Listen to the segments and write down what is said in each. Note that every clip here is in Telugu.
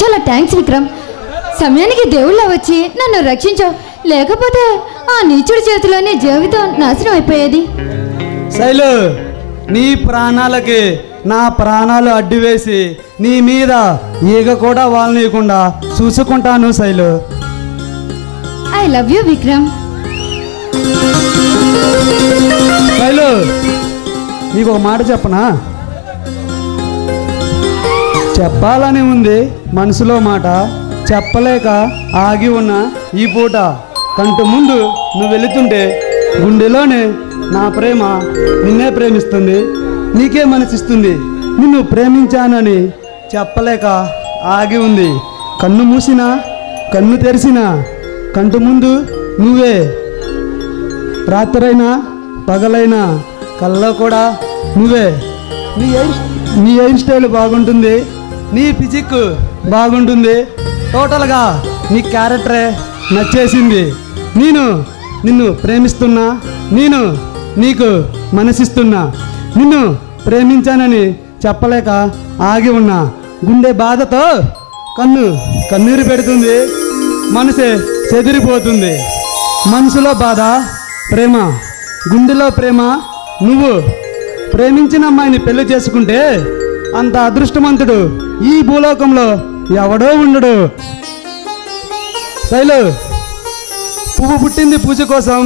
చాలా థ్యాంక్స్ విక్రమ్. సమయానికి దేవుళ్ళ వచ్చి నన్ను రక్షించావు. లేకపోతే ఆ నీచుడి చేతిలోనే జీవితం నాశనం అయిపోయేది. శైలు, నీ ప్రాణాలకి నా ప్రాణాలు అడ్డువేసి నీ మీద ఈగ కూడా వాళ్ళనీయకుండా చూసుకుంటాను Shailu. I love you Vikram. Shailu, నీకు ఒక మాట చెప్పనా? చెప్పాలని ఉంది మనసులో మాట, చెప్పలేక ఆగి ఉన్న ఈ పూట కంటు ముందు నువ్వు వెళుతుంటే గుండెలోనే నా ప్రేమ నిన్నే ప్రేమిస్తుంది, నీకే మనసిస్తుంది. నిన్ను ప్రేమించానని చెప్పలేక ఆగి ఉంది. కన్ను మూసినా కన్ను తెరిసినా కంటు ముందు నువ్వే. రాత్రైనా పగలైనా కల్లో కూడా నువ్వే. నీ హెయిర్ స్టైల్ బాగుంటుంది, నీ ఫిజిక్ బాగుంటుంది, టోటల్గా నీ క్యారెక్టరే నచ్చేసింది. నిన్ను ప్రేమిస్తున్నా, నేను నీకు మనసిస్తున్నా. నిన్ను ప్రేమించానని చెప్పలేక ఆగి ఉన్నా. గుండె బాధతో కన్నీరు పెడుతుంది, మనసే చెదిరిపోతుంది. మనసులో బాధ ప్రేమ, గుండెలో ప్రేమ. నువ్వు ప్రేమించిన అమ్మాయిని పెళ్లి చేసుకుంటే అంత అదృష్టవంతుడు ఈ భూలోకంలో ఎవడో ఉండడు. శైలు, పువ్వు పుట్టింది పూజ కోసం,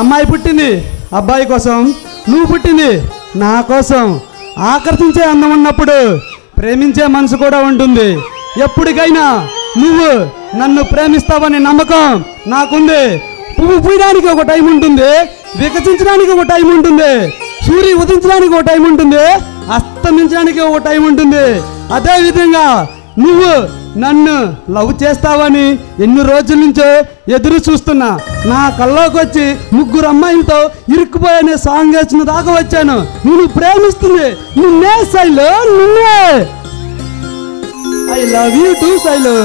అమ్మాయి పుట్టింది అబ్బాయి కోసం, నువ్వు పుట్టింది నా కోసం. ఆకర్షించే అందం ఉన్నప్పుడు ప్రేమించే మనసు కూడా ఉంటుంది. ఎప్పటికైనా నువ్వు నన్ను ప్రేమిస్తావనే నమ్మకం నాకుంది. పువ్వు పూయడానికి ఒక టైం ఉంటుంది, వికసించడానికి ఒక టైం ఉంటుంది, సూర్యుడు ఉదించడానికి ఒక టైం ఉంటుంది, అస్తమించడానికి ఒక టైం ఉంటుంది. అదే విధంగా నువ్వు నన్ను లవ్ చేస్తావని ఎన్ని రోజుల నుంచో ఎదురు చూస్తున్నా. నా కల్లోకి వచ్చి 3 అమ్మాయిలతో ఇరుక్కుపోయనే సాంగ్ వేసిన దాకా వచ్చాను. నేను ప్రేమిస్తుంది నిన్నే శైలు, నిన్నే. I love you two Shailu.